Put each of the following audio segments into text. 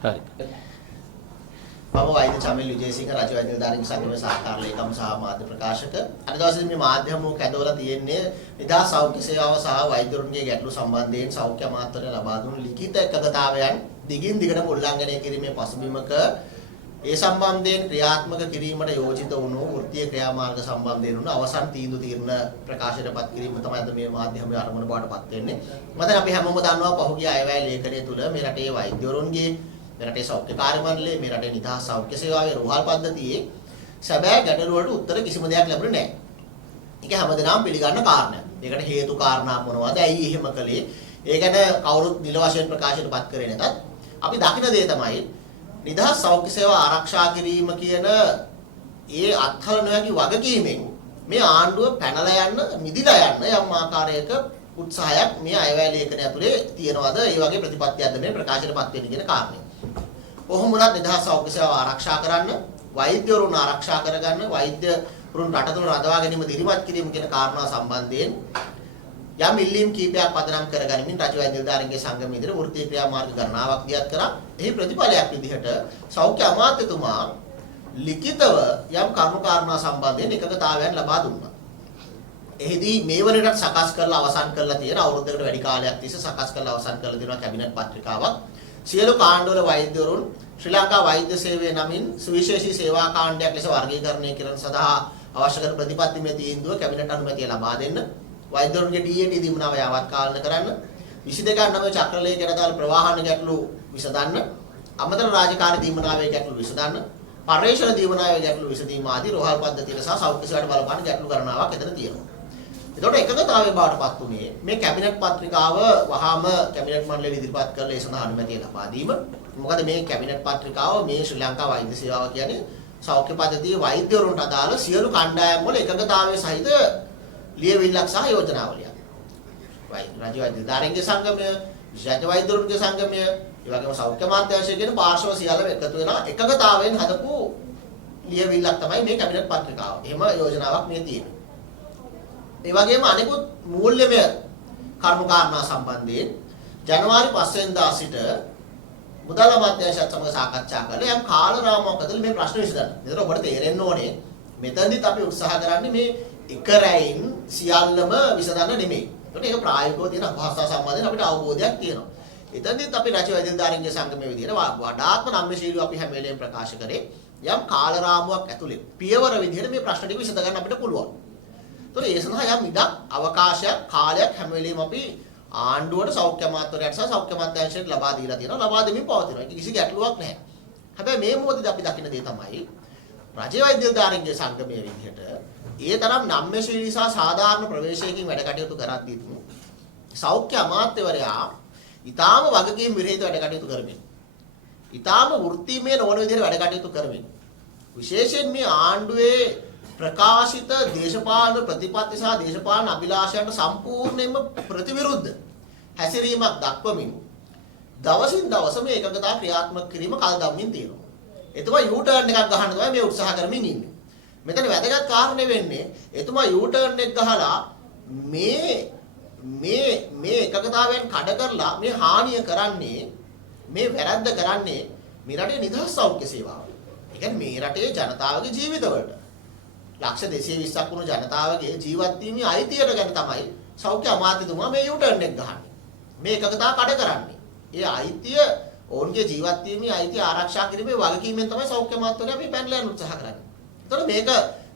හරි. මම වෛද්‍ය චමිල් විජේසිංහ රජ වෛද්‍ය නිලධාරීන් සංගමේ සහකාර ලේකම් සහ මාධ්‍ය ප්‍රකාශක. අද දවසේ මේ මාධ්‍යමෝ කැඳවලා තියෙන්නේ නිදහස් සෞඛ්‍ය සේවාව සහ වෛද්‍යවරුන්ගේ ගැටලු සම්බන්ධයෙන් සෞඛ්‍ය අමාත්‍යාංශය ලබා දුණු ලිඛිත එකගතාවයන් දිගින් දිගටම උල්ලංඝනය කිරීමේ පසුබිමක ඒ සම්බන්ධයෙන් ක්‍රියාත්මක කිරීමට යෝජිත වුණු වෘත්තීය ක්‍රියාමාර්ග සම්බන්ධයෙන් වුණු අවසන් තීන්දුව తీරන ප්‍රකාශයටපත් කිරීම තමයි අද මේ මාධ්‍යමයේ අරමුණ බවටපත් වෙන්නේ. මම අපි හැමෝම දන්නවා පහුගිය අයවැය ලේඛනය තුල මේ රටේ වෛද්‍යවරුන්ගේ මේ රටේ සෞඛ්‍ය කාර්ය මණ්ඩලයේ මේ රටේ නිදහස් සෞඛ්‍ය සේවාවේ රෝහල් පද්ධතියේ සැබෑ ගැටලු වලට උත්තර කිසිම දෙයක් ලැබුණේ නැහැ. ඒක හැමදෙනාම පිළිගන්න කාරණයක්. ඒකට හේතු කාරණා මොනවද? ඇයි එහෙම කළේ? ඒ ගැන කවුරුත් නිල වශයෙන් ප්‍රකාශයටපත් කරේ නැතත් අපි දකින දේ තමයි නිදහස් සෞඛ්‍ය සේවා ආරක්ෂා කිරීම කියන ඒ අත්හල නොහැකි වගකීමෙන් මේ ආණ්ඩුව පැනලා යන්න මිදිලා යන්න යම් ආකාරයක උත්සාහයක් මේ අයවැය ලේඛනය ඇතුලේ තියෙනවද? ඒ වගේ ප්‍රතිපත්තියක්ද මේ ප්‍රකාශයටපත් වෙන්නේ කියන කාරණේ. කොහොම වුණත් නිදහස් සෞඛ්‍ය සේවාව ආරක්ෂා කරන්න, වෛද්‍යවරුන් ආරක්ෂා කරගන්න, වෛද්‍යවරුන් රට තුළ රඳවා ගැනීම දිරිමත් කිරීම කියන කාරණා සම්බන්ධයෙන් යම් ඉල්ලීම් කීපයක් පදනම් කරගනිමින් රජ වෛද්‍ය නිලධාරීන්ගේ සංගමයේ ඉදිරියේ වෘත්තීය ක්‍රියාමාර්ග ගණනාවක් දියත් කරා. එහි ප්‍රතිඵලයක් විදිහට සෞඛ්‍ය අමාත්‍යතුමා ලිඛිතව යම් කරුණු කාරණා සම්බන්ධයෙන් එකගතාවයන් ලබා දුන්නා. එහිදී මේ වරේට සකස් කරලා අවසන් කරලා තියෙන අවුරුද්දකට වැඩි කාලයක් තිස්සේ සකස් කරලා අවසන් කරලා දෙනවා කැබිනට් පත්‍රිකාවක්. සියලු කාණ්ඩවල වෛද්‍යවරුන් ශ්‍රී ලංකා වෛද්‍ය සේවයේ නමින් සුවිශේෂී සේවා කාණ්ඩයක් ලෙස වර්ගීකරණය කිරීම සඳහා අවශ්‍ය කරන ප්‍රතිපත්තිමය තීන්දුව කැබිනට් අනුමැතිය ලබා දෙන්න. වෛද්‍යවරුන්ගේ DAT දීමනාව යාවත් කාලන කරන්න. 22 චක්‍රලේඛයට දාලා ප්‍රවාහන ගැටලු විසඳන්න. අමතර රාජකාරී දීමනාවේ ගැටලු විසඳන්න. පර්යේෂණ දීමනාවේ ගැටලු විසඳීම ආදී රෝහල් පද්ධතියට සහ සෞඛ්‍ය සේවාවට බලපාන ගැටලු ගණනාවක් එතන තියෙනවා. එතකොට එකගතාවයේ බාටපත් උනේ මේ කැබිනට් පත්‍රිකාව වහාම කැබිනට් මණ්ඩලය ඉදිරිපත් කරලා ඒ සඳහා අනුමැතිය ලබා දීම. මොකද මේ කැබිනට් පත්‍රිකාව මේ ශ්‍රී ලංකා වෛද්‍ය සේවාව කියන්නේ සෞඛ්‍ය පද්ධතියේ වෛද්‍යවරුන්ට අදාළ සියලු කණ්ඩායම් වල එකගතාවයේ සහිත ලියවිල්ලක් සහ යෝජනාවලියක්. රජ වෛද්‍ය නිලධාරීන්ගේ සංගමය, විශේෂ වෛද්‍යවරුන්ගේ සංගමය, ඒ වගේම සෞඛ්‍ය අමාත්‍යාංශය කියන පාර්ශ්ව සියල්ලම එකතු වෙලා එකගතාවයෙන් හදපු ලියවිල්ලක් තමයි මේ කැබිනට් පත්‍රිකාව. එහෙම යෝජනාවක් මේ තියෙන්නේ. ඒ වගේම අනිකුත් මූල්‍යමය කර්ම කාරණා සම්බන්ධයෙන් ජනවාරි 5 වෙනිදා සිට මුදල් අමාත්‍යාංශයත් සමග සාකච්ඡා කරලා යම් කාලරාමයක් ඇතුළත මේ ප්‍රශ්න විසඳන්න. ඒතර ඔබට තේරෙන්න ඕනේ මෙතනදිත් අපි උත්සාහ කරන්නේ මේ එක රැයින් සියල්ලම විසඳන්න නෙමෙයි. ඒකට ඒක ප්‍රායෝගිකව තියෙන අපහසුතාව සම්බන්ධයෙන් අපිට අවබෝධයක් තියෙනවා. එතනදිත් අපි රජ වෛද්‍ය නිලධාරීන්ගේ සංගමයේ විදිහට වඩාත්ම නම්‍යශීලීව අපි හැම වෙලේම ප්‍රකාශ කරේ යම් කාලරාමුවක් ඇතුළේ පියවර විදිහට මේ ප්‍රශ්න ටික විසඳ ගන්න අපිට පුළුවන්. ඒතකොට ඒ සඳහා යම් ඉඩක් අවකාශයක් කාලයක් හැම වෙලේම අපි ආණ්ඩුවට සෞඛ්‍ය අමාත්‍යාංශයට සහ සෞඛ්‍ය අමාත්‍යාංශයට ලබා දීලා තියෙනවා. ලබා දෙමින් පවතිනවා. ඒක කිසි ගැටලුවක් නැහැ. හැබැයි මේ මොහොතේදී අපි දකින දේ තමයි රජ වෛද්‍ය නිලධාරීන්ගේ සංගමයේ විදිහට ඒ තරම් නම්‍යශීලී සහ සාධාරණ ප්‍රවේශයකින් වැඩ කටයුතු කරද්දී සෞඛ්‍ය අමාත්‍යවරයා ඊටාම වගකීම් විරහිත වැඩ කටයුතු කරමින් ඊටාම වෘත්තීමය නොවන විදිහට වැඩ කටයුතු කරමින් විශේෂයෙන් මේ ආණ්ඩුවේ ප්‍රකාශිත දේශපාලන ප්‍රතිපත්ති සහ දේශපාලන අභිලාෂයන්ට සම්පූර්ණයෙන්ම ප්‍රතිවිරුද්ධ හැසිරීමක් දක්වමින් දවසින් දවස මේ එකගතා ක්‍රියාත්මක කිරීම කල් දම්මින් තියෙනවා. එතුමා U-turn එකක් ගන්න තමයි මේ උත්සාහ කරමින් ඉන්නේ. මෙතන වැදගත් කාරණේ වෙන්නේ එතුමා U-turn එක ගහලා මේ එකගතාවයන් කඩ කරලා මේ හානිය කරන්නේ මේ වැරද්ද කරන්නේ මේ රටේ නිදහස් සෞඛ්‍ය සේවාව. ඒ කියන්නේ මේ රටේ ජනතාවගේ ජීවිතවලට ලක්ෂ 220ක් වුණු ජනතාවගේ ජීවත් වීමේ අයිතියට ගැන තමයි සෞඛ්‍ය අමාත්‍යතුමා මේ U-turn එක ගහන්නේ. මේ එකගතාව කඩ කරන්නේ. ඒ අයිතිය ඔවුන්ගේ ජීවත් වීමේ අයිතිය ආරක්ෂා කිරීමේ වගකීමෙන් තමයි සෞඛ්‍ය අමාත්‍යවරයා මේ පැනලා යන්න උත්සාහ කරන්නේ. ඒතකොට මේක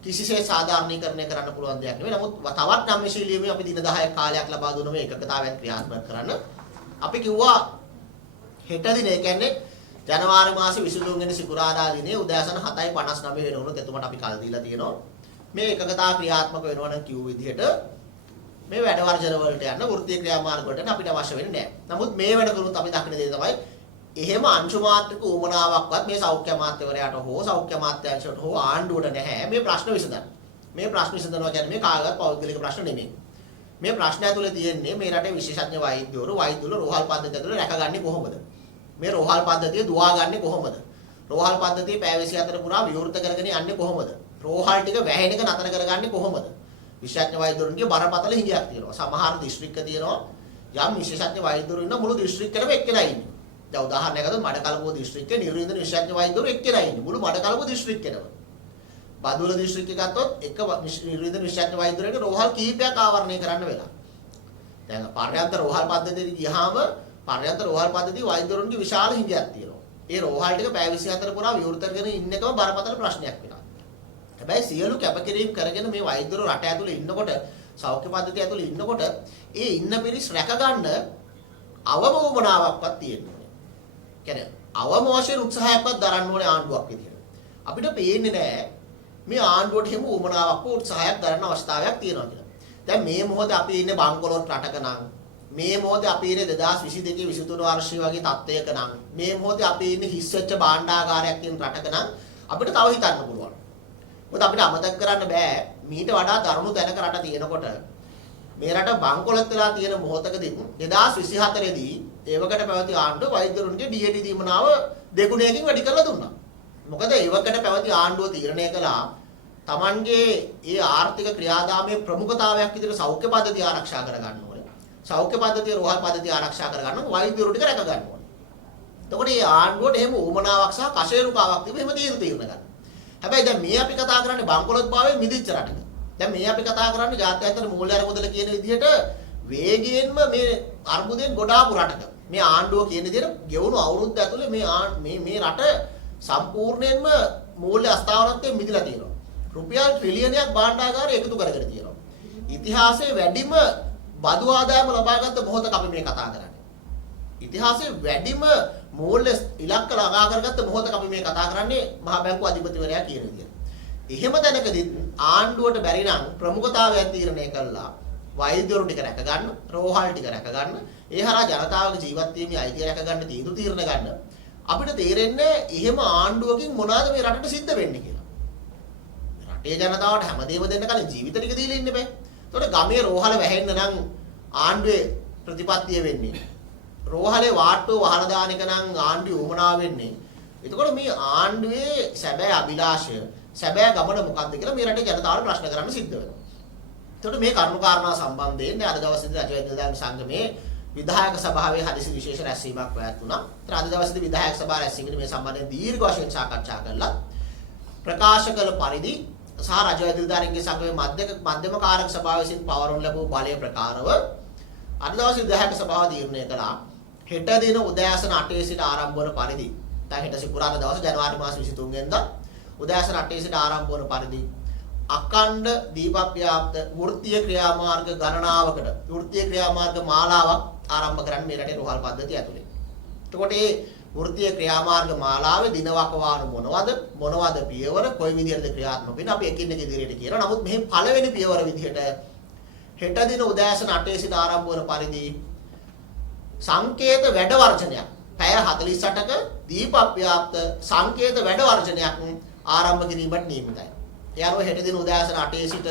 කිසිසේත් සාධාරණීකරණය කරන්න පුළුවන් දෙයක් නෙවෙයි. නමුත් තවත් නම්‍යශීලීව අපි දින 10ක් කාලයක් ලබා දුන්න මේ එකගතාවයන් ක්‍රියාත්මක කරන්න අපි කිව්වා හෙට දින ඒ කියන්නේ ජනවාරි මාසේ 23 වෙනි සිකුරාදා දිනේ උදෑසන 7:59 වෙනකොට එතුමට අපි කල් දීලා තියෙනවා. මේ එකගතාව ක්‍රියාත්මක වෙනවා නම් කිව්ව විදිහට මේ වැඩ වර්ජන වලට යන වෘත්තීය ක්‍රියාමාර්ග වලට අපිට අවශ්‍ය වෙන්නේ නැහැ. නමුත් මේ වෙනකලුත් අපි දකින දේ තමයි එහෙම අංශු මාත්‍රික උමනාවක්වත් මේ සෞඛ්‍ය අමාත්‍යවරයාට හෝ සෞඛ්‍ය අමාත්‍යාංශයට හෝ ආණ්ඩුවට නැහැ මේ ප්‍රශ්න විසඳන්න. මේ ප්‍රශ්න විසඳනවා කියන්නේ මේ කාගවත් පෞද්ගලික ප්‍රශ්න නෙමෙයි. මේ ප්‍රශ්න ඇතුලේ තියෙන්නේ මේ රටේ විශේෂඥ වෛද්‍යවරු රෝහල් පද්ධතිය ඇතුලේ රැකගන්නේ කොහොමද? මේ රෝහල් පද්ධතිය දුවාගන්නේ කොහොමද? රෝහල් පද්ධතිය පැය 24 පුරා විවෘත කරගෙන යන්නේ කොහොමද? රෝහල් ටික වැහෙන එක නතර කරගන්නේ කොහොමද? විශේෂඥ වෛද්‍යවරුන්ගේ බරපතල හිඟයක් තියෙනවා. සමහර දිස්ත්‍රික්ක තියෙනවා යම් විශේෂඥ වෛද්‍යවරු ඉන්න මුළු දිස්ත්‍රික්කෙම එක්කලා ඉන්නේ. දැන් උදාහරණයක් ගත්තොත් මඩකලපුව දිස්ත්‍රික්කයේ නිර්වින්දන විශේෂඥ වෛද්‍යවරු එක්කෙනා ඉන්නේ. මුළු මඩකලපුව දිස්ත්‍රික්කෙටම. බදුල්ල දිස්ත්‍රික්කය ගත්තොත් එක නිර්වින්දන විශේෂඥ වෛද්‍යවරයෙක් රෝහල් කීපයක් ආවරණය කරන්න වෙලා. දැන් පර්යාප්ත රෝහල් පද්ධතියට ගියාම පර්යාප්ත රෝහල් පද්ධතිය වෛද්‍යවරුන්ගේ විශාල හිඟයක් තියෙනවා. ඒ රෝහල් ටික පැය 24 පුරා විවෘත කරගෙන ඉන්න එකම බරපතල ප්‍රශ්නයක් වෙනවා. හැබැයි සියලු කැපකිරීම් කරගෙන මේ වෛද්‍යවරු රට ඇතුලේ ඉන්නකොට සෞඛ්‍ය පද්ධතිය ඇතුලේ ඉන්නකොට ඒ ඉන්න පිරිස් රැක ගන්න අවම වමනාවක්වත් තියෙනවා. කියන්නේ අවම වශයෙන් උත්සාහයක්වත් දරන්න ඕනේ ආණ්ඩුවක් විදියට. අපිට පේන්නේ නැහැ මේ ආණ්ඩුවට හිමු වමනාවක් හෝ උත්සාහයක් දරන්න අවස්ථාවක් තියෙනවා කියලා. දැන් මේ මොහොතේ අපි ඉන්නේ බංකොලොත් රටක නම් මේ මොහොතේ අපි ඉන්නේ 2022 23 වර්ෂය වගේ තත්ත්වයක නම් මේ මොහොතේ අපි ඉන්නේ හිස් වෙච්ච භාණ්ඩාගාරයක් තියෙන රටක නම් අපිට තව හිතන්න පුළුවන්. මොකද අපිට අමතක කරන්න බෑ මීට වඩා දරුණු තැනක රට තියෙනකොට මේ රට බංකොලොත් වෙලා තියෙන මොහොතකදී 2024 දී ඒවකට පැවති ආණ්ඩුව වෛද්‍යවරුන්ගේ DAD දීමනාව දෙගුණයකින් වැඩි කරලා දුන්නා. මොකද ඒවකට පැවති ආණ්ඩුව තීරණය කළා Tamanගේ ඒ ආර්ථික ක්‍රියාදාමයේ ප්‍රමුඛතාවයක් විදිහට සෞඛ්‍ය පද්ධතිය ආරක්ෂා කර ගන්න ඕනේ. සෞඛ්‍ය පද්ධතිය රෝහල් පද්ධතිය ආරක්ෂා කර ගන්න වෛද්‍යවරු ටික රැක ගන්න ඕනේ. එතකොට මේ ආණ්ඩුවට එහෙම උමනාවක් සහ කෂේරුකාවක් තිබෙ එහෙම තීරණ ගන්න. හැබැයි දැන් මේ අපි කතා කරන්නේ බංකොලොත් භාවයෙන් මිදිච්ච රටක. දැන් මේ අපි කතා කරන්නේ ජාත්‍යන්තර මූල්‍ය අරමුදල කියන විදිහට වේගයෙන්ම මේ අර්බුදයෙන් ගොඩාපු රටක. මේ ආණ්ඩුව කියන විදිහට ගෙවුණු අවුරුද්ද ඇතුලේ මේ රට සම්පූර්ණයෙන්ම මූල්‍ය අස්ථාවරත්වයෙන් මිදලා තියෙනවා. රුපියල් ට්‍රිලියනයක් භාණ්ඩාගාරය එකතු කරගෙන තියෙනවා. ඉතිහාසයේ වැඩිම බදු ආදායම ලබාගත් මොහොතක අපි මේ කතා කරන්නේ. ඉතිහාසයේ වැඩිම මූල්‍ය ඉලක්ක ළඟා කරගත්ත මොහොතක අපි මේ කතා කරන්නේ මහා බැංකුව අධිපතිවරයා කියන විදිහට. එහෙම තැනකදී ආණ්ඩුවට බැරි නම් ප්‍රමුඛතාවයක් තීරණය කළා වෛද්‍යවරු ටික රැක ගන්න, රෝහල් ටික රැක ගන්න, ඒ හරහා ජනතාවගේ ජීවත් වීමේ අයිතිය රැක ගන්න තීරණ ගන්න. අපිට තේරෙන්නේ එහෙම ආණ්ඩුවකින් මොනවාද මේ රටට සිද්ධ වෙන්නේ කියලා. රටේ ජනතාවට හැමදේම දෙන්න කලින් ජීවිත ටික දීලා ඉන්න බෑ. ඒතකොට ගමේ රෝහල වැහෙන්න නම් ආණ්ඩුවේ ප්‍රතිපත්තිය වෙන්නේ. රෝහලේ වාට්ටුව වහලා දාන එක නම් ආණ්ඩුවේ උමනාව වෙන්නේ. එතකොට මේ ආණ්ඩුවේ සැබෑ අභිලාෂය, සැබෑ ගමන මොකක්ද කියලා මේ රටේ ජනතාවට ප්‍රශ්න කරන්න සිද්ධ වෙනවා. එතකොට මේ කරුණු කාරණා සම්බන්ධයෙන් අද දවසේදී රජ වෛද්‍ය සංගමේ විධායක සභාවේ හදිසි විශේෂ රැස්වීමක් පැවැත්වුණා. අද දවසේදී විධායක සභාව රැස්වීමේ මේ සම්බන්ධයෙන් දීර්ඝ වශයෙන් සාකච්ඡා කළා. ප්‍රකාශ කළ පරිදි සහ රජ වෛද්‍ය නිලධාරීන්ගේ සංගමේ මධ්‍යම කාරක සභාව විසින් පවරවන ලැබූ බලය ප්‍රකාරව අද දවසේ විධායක සභාව තීරණය කළා. හෙට දින උදෑසන 8 සිට ආරම්භ වන පරිදි දැන් හෙට සිකුරාදා දවස් ජනවාරි මාස 23 වෙනිදා උදෑසන 8 සිට ආරම්භ වන පරිදි අඛණ්ඩ දීපව්‍යාප්ත වෘත්තීය ක්‍රියාමාර්ග ගණනාවකට වෘත්තීය ක්‍රියාමාර්ග මාලාවක් ආරම්භ කරන්න මේ රටේ රෝහල් පද්ධතිය ඇතුලේ. එතකොට මේ වෘත්තීය ක්‍රියාමාර්ග මාලාවේ දිනවකවානු මොනවද පියවර කොයි විදිහටද ක්‍රියාත්මක වෙන්නේ අපි එකින් එක ඉදිරියට කියනවා. නමුත් මෙහි පළවෙනි පියවර විදිහට හෙට දින උදෑසන 8 සිට ආරම්භ වන පරිදි සංකේත වැඩ වර්ජනයක් පැය 48ක දීපව්‍යාප්ත සංකේත වැඩ වර්ජනයක් ආරම්භ කිරීමට නියමිතයි. ඒ අනුව හෙට දින උදෑසන 8 සිට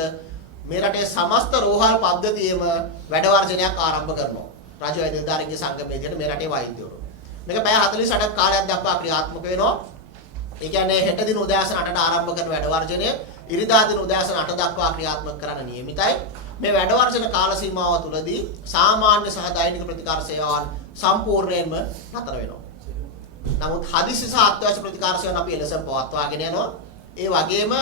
මේ රටේ සමස්ත රෝහල් පද්ධතියේම වැඩ වර්ජනයක් ආරම්භ කරනවා. රාජ්‍ය වෛද්‍ය නිලධාරීන්ගේ සංගමයේ විදිහට මේ රටේ වෛද්‍යවරු. මේක පැය 48ක් කාලයක් දක්වා ක්‍රියාත්මක වෙනවා. ඒ කියන්නේ හෙට දින උදෑසන 8ට ආරම්භ කරන වැඩ වර්ජනය ඉරිදා දින උදෑසන 8 දක්වා ක්‍රියාත්මක කරන්න නියමිතයි. මේ වැඩ වර්ජන කාල සීමාව තුළදී සාමාන්‍ය සහ දෛනික ප්‍රතිකාර සේවාවන් සම්පූර්ණයෙන්ම නතර වෙනවා. නමුත් හදිසි සහ අත්‍යවශ්‍ය ප්‍රතිකාර සේවාවන් අපි එලෙසම පවත්වාගෙන යනවා. ඒ වගේම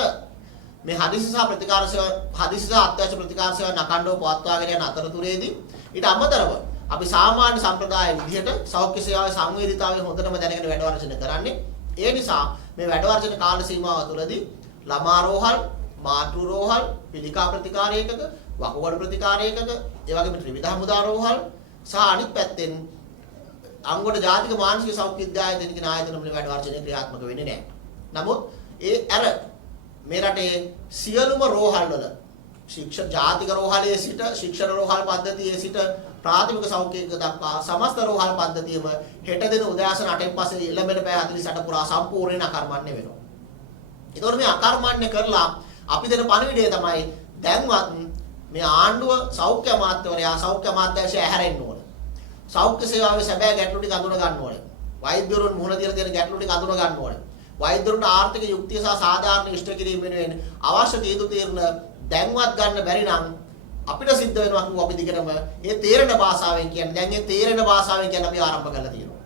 මේ හදිසි සහ අත්‍යවශ්‍ය ප්‍රතිකාර සේවා නකණ්ඩව පවත්වාගෙන යන අතරතුරේදී ඊට අමතරව අපි සාමාන්‍ය සම්ප්‍රදාය විදිහට සෞඛ්‍ය සේවාවේ සංවේදීතාවය හොඳටම දැනගෙන වැඩ වර්ජන කරන්නේ. ඒ නිසා මේ වැඩ වර්ජන කාල සීමාව තුළදී ළමා රෝහල්, මාතෘ රෝහල්, පිළිකා ප්‍රතිකාර ඒකක, වකුගඩු ප්‍රතිකාර ඒකක, ඒ වගේම ත්‍රිවිධ හමුදා රෝහල් සහ අනිත් පැත්තෙන් අංගොඩ ජාතික මානසික සෞඛ්‍ය විද්‍යාලය දෙන ආයතන වල වැඩ වර්ජනය ක්‍රියාත්මක වෙන්නේ නැහැ. නමුත් ඒ අර මේ රටේ සියලුම රෝහල් වල ජාතික රෝහලේ සිට ශික්ෂණ රෝහල් පද්ධතියේ සිට ප්‍රාථමික සෞඛ්‍යයක දක්වා සමස්ත රෝහල් පද්ධතියම හෙට දින උදෑසන 8න් පස්සේ එළඹෙන පැය 48 පුරා සම්පූර්ණයෙන් අකර්මණ්‍ය වෙනවා. ඒතකොට මේ අකර්මණ්‍ය කරලා අපි දෙන පණිවිඩය තමයි දැන්වත් මේ ආණ්ඩුව සෞඛ්‍ය අමාත්‍යවරයා සෞඛ්‍ය අමාත්‍යාංශය ඇහැරෙන්න ඕන. සෞඛ්‍ය සේවාවේ සැබෑ ගැටලු ටික අඳුන ගන්න ඕනේ. වෛද්‍යවරුන් මුහුණ දීලා තියෙන ගැටලු ටික අඳුන ගන්න ඕනේ. වෛද්‍යවරුන්ට ආර්ථික යුක්තිය සහ සාධාරණ ඉෂ්ට කිරීම වෙනුවෙන් අවශ්‍ය තීරණ දැන්වත් ගන්න බැරි නම් අපිට සිද්ධ වෙනවා කිව්ව අපි දිගටම ඒ තේරෙන භාෂාවෙන් කියන්නේ දැන් ඒ තේරෙන භාෂාවෙන් කියන්නේ අපි ආරම්භ කරලා තියෙනවා.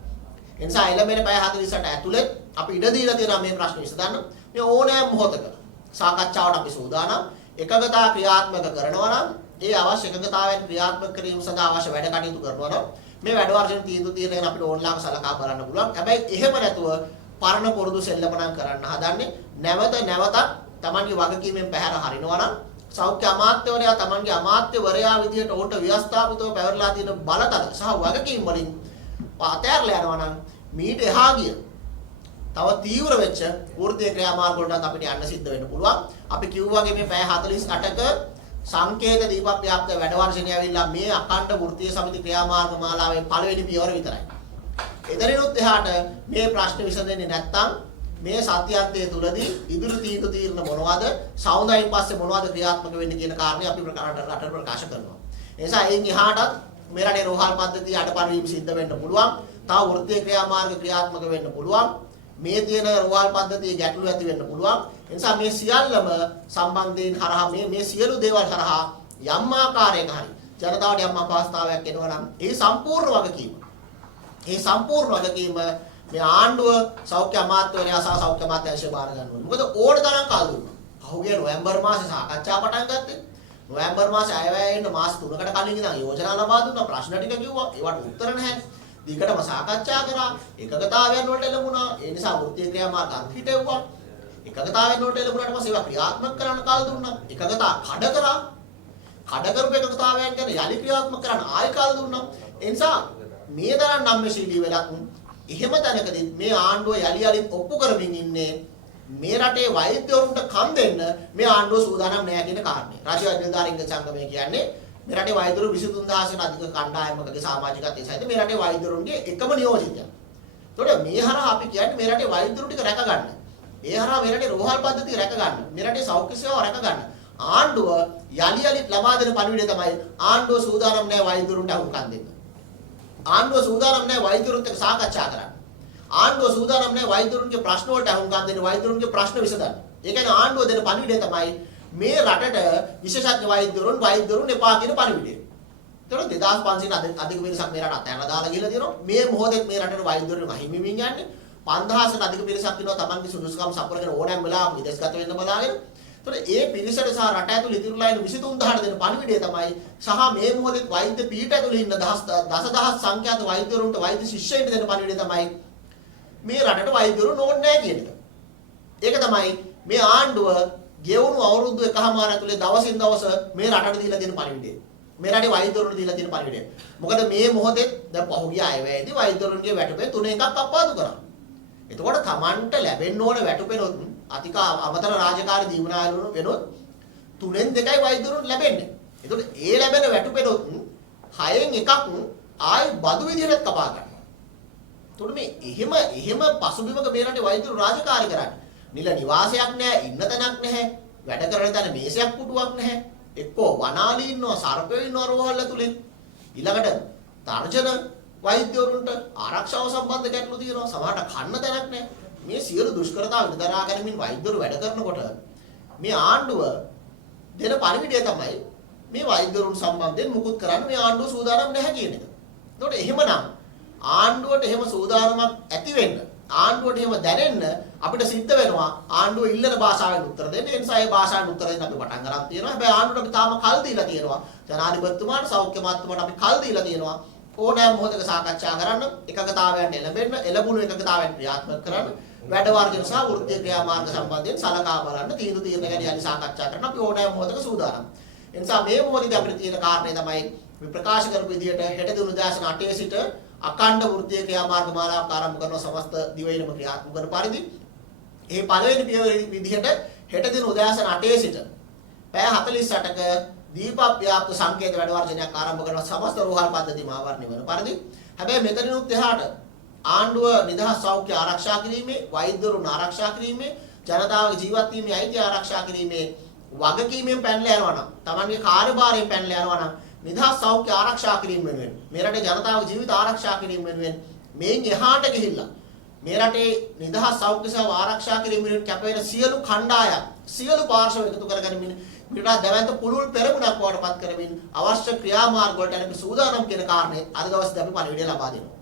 ඒ නිසා එළඹෙන පැය 48 ඇතුළත අපි ඉඩ දීලා තියෙනවා මේ ප්‍රශ්න විසඳන්න. මේ ඕනෑම මොහොතක සාකච්ඡාවට අපි සූදානම්. එකගතා ක්‍රියාත්මක කරනවා නම් ඒ අවශ්‍ය එකගතාවෙන් ක්‍රියාත්මක කිරීම සඳහා අවශ්‍ය වැඩ කටයුතු කරනවා නම් මේ වැඩ වර්ජන තීන්දුව తీරගෙන අපිට ඕන්ලාම සලකා බලන්න පුළුවන්. හැබැයි එහෙම නැතුව පරණ පුරුදු සෙල්ලමනම් කරන්න හදන්නේ නැවත නැවතත් Tamanගේ වගකීමෙන් පැහැර හරිනවා නම් සෞඛ්‍ය අමාත්‍යවරයා Tamanගේ අමාත්‍යවරයා විදියට උන්ට ව්‍යවස්ථාපිතව පැවරලා තියෙන බලතල සහ වගකීම් වලින් අතෑරලා යනවා නම් මීට එහා ගිය තව තීව්‍ර වෙච්ච වෘත්තීය ක්‍රියාමාර්ග වලට අපිට යන්න සිද්ධ වෙන්න පුළුවන්. අපි කිව්වා වගේ මේ පැය 48ක සංකේත දීපව්‍යාප්ත වැඩ වර්ෂණය ඇවිල්ලා මේ අඛණ්ඩ වෘත්තීය සමිති ක්‍රියාමාර්ග මාලාවේ පළවෙනි පියවර විතරයි. එතනිනුත් එහාට මේ ප්‍රශ්න විසඳෙන්නේ නැත්නම් මේ සත්‍යාන්තයේ තුලදී ඉදිරි තීන්දුව తీරන මොනවද සෞන්දර්යයෙන් පස්සේ මොනවද ක්‍රියාත්මක වෙන්නේ කියන කාරණේ අපි රටට ප්‍රකාශ කරනවා. ඒ නිසා එයින් එහාටත් මේ රටේ රෝහල් පද්ධතිය අඩපණවීම සිද්ධ වෙන්න පුළුවන්. තව වෘත්තීය ක්‍රියාමාර්ග ක්‍රියාත්මක වෙන්න පුළුවන්. මේ තියෙන රෝහල් පද්ධතියේ ගැටලු ඇති වෙන්න පුළුවන්. ඒ නිසා මේ සියල්ලම සම්බන්ධයෙන් හරහා මේ සියලු දේවල් හරහා යම් ආකාරයක හරි ජනතාවට යම් අපහසුතාවයක් එනවා නම් ඒ සම්පූර්ණ වගකීම මේ ආණ්ඩුව සෞඛ්‍ය අමාත්‍යවරයා සහ සෞඛ්‍ය අමාත්‍යාංශය බාර ගන්න ඕනේ. මොකද ඕන තරම් කාල දුන්නා. පහුගිය නොවැම්බර් මාසේ සාකච්ඡා පටන් ගත්තේ. නොවැම්බර් මාසේ අයවැයෙන් මාස 3කට කලින් ඉඳන් යෝජනා ලබා දුන්නා. ප්‍රශ්න ටික කිව්වා. ඒවට උත්තර නැහැ. දිගටම සාකච්ඡා කරා. එකගතාවයන් වලට එළඹුණා. ඒ නිසා වෘත්තීය ක්‍රියාමාර්ග අන්තිටෙව්වා. එකගතාවයන් වලට එළඹුණාට පස්සේ ඒවා ක්‍රියාත්මක කරන්න කාල දුන්නා. එකගතා කඩ කරා. කඩ කරපු එකගතාවයන් ගැන යලි ක්‍රියාත්මක කරන්න ආයෙ කාල දුන්නා. ඒ නිසා මේ තරම් නම්‍යශීලී වෙලක් එහෙම තැනකදී මේ ආණ්ඩුව යලි යලිත් ඔප්පු කරමින් ඉන්නේ මේ රටේ වෛද්‍යවරුන්ට කම් දෙන්න මේ ආණ්ඩුව සූදානම් නැහැ කියන කාරණේ. රාජ්‍ය නිලධාරීන්ගේ සංගමය කියන්නේ මේ රටේ වෛද්‍යවරු 23000කට අධික කණ්ඩායමකගේ සමාජිකත්වයේ සහිත මේ රටේ වෛද්‍යවරුන්ගේ එකම නියෝජිතයා. ඒතකොට මේ හරහා අපි කියන්නේ මේ රටේ වෛද්‍යවරු ටික රැක ගන්න. ඒ හරහා මේ රටේ රෝහල් පද්ධතිය රැක ගන්න. මේ රටේ සෞඛ්‍ය සේවාව රැක ගන්න. ආණ්ඩුව යලි යලිත් ලබා දෙන පණිවිඩය තමයි ආණ්ඩුව සූදානම් නැහැ වෛද්‍යවරුන්ට අහුම්කම් දෙන්න. ආණ්ඩුව සූදානම් නැහැ වෛද්‍යවරුන්ට සාකච්ඡා කරන්න. ආණ්ඩුව සූදානම් නැහැ වෛද්‍යවරුන්ගේ ප්‍රශ්න වලට අහුම්කම් දෙන්න වෛද්‍යවරුන්ගේ ප්‍රශ්න විසඳන්න. ඒ කියන්නේ ආණ්ඩුව දෙන පණිවිඩය තමයි මේ රටට විශේෂඥ වෛද්‍යවරුන් එපා කියන පණිවිඩය. ඒතකොට 2500 අධික පිරිසක් මේ රට අතහැරලා දාලා ගිහලා තියෙනවා. මේ මොහොතේ මේ රටේ වෛද්‍යවරුන් අහිමිමින් යන්නේ 5000කට අධික පිරිසක් ඉන්නවා Tamanගේ සුදුසුකම් සපුරගෙන ඕනෑම වෙලාවක විදේශගත වෙන්න බලාගෙන. ඒතකොට ඒ පිරිසට සහ රට ඇතුළේ ඉතිරිලා ඉන්න 23000ට දෙන පණිවිඩය තමයි සහ මේ මොහොතේ වෛද්‍ය පීඨ ඇතුළේ ඉන්න දසදහස් සංඛ්‍යාත වෛද්‍යවරුන්ට වෛද්‍ය ශිෂ්‍යයින්ට දෙන පණිවිඩය තමයි මේ රටට වෛද්‍යවරු ඕනේ නැහැ කියන එක. ඒක තමයි මේ ආණ්ඩුව ගෙවුණු අවුරුදු එකමාර ඇතුලේ දවසින් දවස මේ රටට දීලා තියෙන පණිවිඩය. මේ රටේ වෛද්‍යවරුන්ට දීලා තියෙන පණිවිඩය. මොකද මේ මොහොතේ දැන් පහුගිය අයවැයේදී වෛද්‍යවරුන්ගේ වැටුපේ 3 එකක් අප්පාදු කරා. එතකොට Tamanට ලැබෙන්න ඕන වැටුපෙනොත් අතික අමතර රාජකාරී දීවනායලුණු වෙනොත් 3න් 2යි වෛද්‍යවරුන්ට ලැබෙන්නේ. එතකොට ඒ ලැබෙන වැටුපෙනොත් 6න් එකක් ආයි බදු විදිහට කපා ගන්න. එතකොට මේ එහෙම පසුබිමක මේ රටේ වෛද්‍යවරු රාජකාරී කරන්නේ. නිල නිවාසයක් නැහැ, ඉන්න තැනක් නැහැ, වැඩ කරන තැන මේසයක් පුටුවක් නැහැ. එක්කෝ වනාලී ඉන්නවා, සර්පයෝ ඉන්නවා රෝහල් ඇතුලේ. ඊළඟට තර්ජන වෛද්‍යවරුන්ට ආරක්ෂාව සම්බන්ධ ගැටලු තියෙනවා. සමහරට කන්න තැනක් නැහැ. මේ සියලු දුෂ්කරතා විඳලා ගැනීමෙන් වෛද්‍යවරු වැඩ කරනකොට මේ ආණ්ඩුව දෙන පරිවිඩය තමයි මේ වෛද්‍යවරුන් සම්බන්ධයෙන් මුකුත් කරන්න මේ ආණ්ඩුව සූදානම් නැහැ කියන එක. එතකොට එහෙමනම් ආණ්ඩුවට එහෙම සූදානමක් ඇති වෙන්න ආණ්ඩුවට එහෙම දැනෙන්න අපිට සිද්ධ වෙනවා ආණ්ඩුව ඉල්ලන භාෂාවෙන් උත්තර දෙන්න. ඒ නිසා ඒ භාෂාවෙන් උත්තර දෙන්න අපි පටන් ගන්න තියෙනවා. හැබැයි ආණ්ඩුවට අපි තාම කල් දීලා තියෙනවා. ජනාධිපතිතුමාට සෞඛ්‍ය මාත්‍යතුමාට අපි කල් දීලා තියෙනවා. ඕනෑම මොහොතක සාකච්ඡා කරන්න, එකගතාවයන්ට එළඹෙන්න, එළඹුණු එකගතාවයන් ක්‍රියාත්මක කරන්න, වැඩ වර්ජන සහ වෘත්තීය ක්‍රියාමාර්ග සම්බන්ධයෙන් සලකා බලන්න, තීන්දුව తీරන ගැන යලි සාකච්ඡා කරන්න අපි ඕනෑම මොහොතක සූදානම්. ඒ නිසා මේ මොහොතේදී අපිට තියෙන කාරණේ තමයි මේ ප්‍රකාශ කරපු විදිහට හෙට දින උදෑසන 8 සිට අඛණ්ඩ වෘත්තීය ක්‍රියාමාර්ග මාලාවක් ආරම්භ කරන සමස්ත දිවයිනම ක්‍රියාත්මක කරන පරිදි මේ පළවෙනි පියවර විදිහට හෙට දින උදෑසන 8 සිට පැය 48ක දීපව්‍යාප්ත සංකේත වැඩ වර්ජනයක් ආරම්භ කරන සමස්ත රෝහල් පද්ධති මාවරණය වෙන පරිදි හැබැයි මෙතනිනුත් එහාට ආණ්ඩුව නිදහස් සෞඛ්‍ය ආරක්ෂා කිරීමේ, වෛද්‍යවරුන් ආරක්ෂා කිරීමේ, ජනතාවගේ ජීවත් වීමේ අයිතිය ආරක්ෂා කිරීමේ වගකීමෙන් පැනලා යනවා නම්, Tamanගේ කාර්යභාරයෙන් පැනලා යනවා නම් නිදහස් සෞඛ්‍ය ආරක්ෂා කිරීම වෙනුවෙන්, මේ රටේ ජනතාවගේ ජීවිත ආරක්ෂා කිරීම වෙනුවෙන් මේන් එහාට ගිහිල්ලා මේ රටේ නිදහස් සෞඛ්‍ය සේවා ආරක්ෂා කිරීම වෙනුවෙන් කැපවෙන සියලු කණ්ඩායම්, සියලු පාර්ශ්ව එකතු කරගනිමින් මිට දැවැන්ත පුළුල් පෙරමුණක් වඩපත් කරමින් අවශ්‍ය ක්‍රියාමාර්ග වලට අපි සූදානම් කියන කාරණේ අද දවසේදී අපි පරිවිඩය ලබා දෙනවා.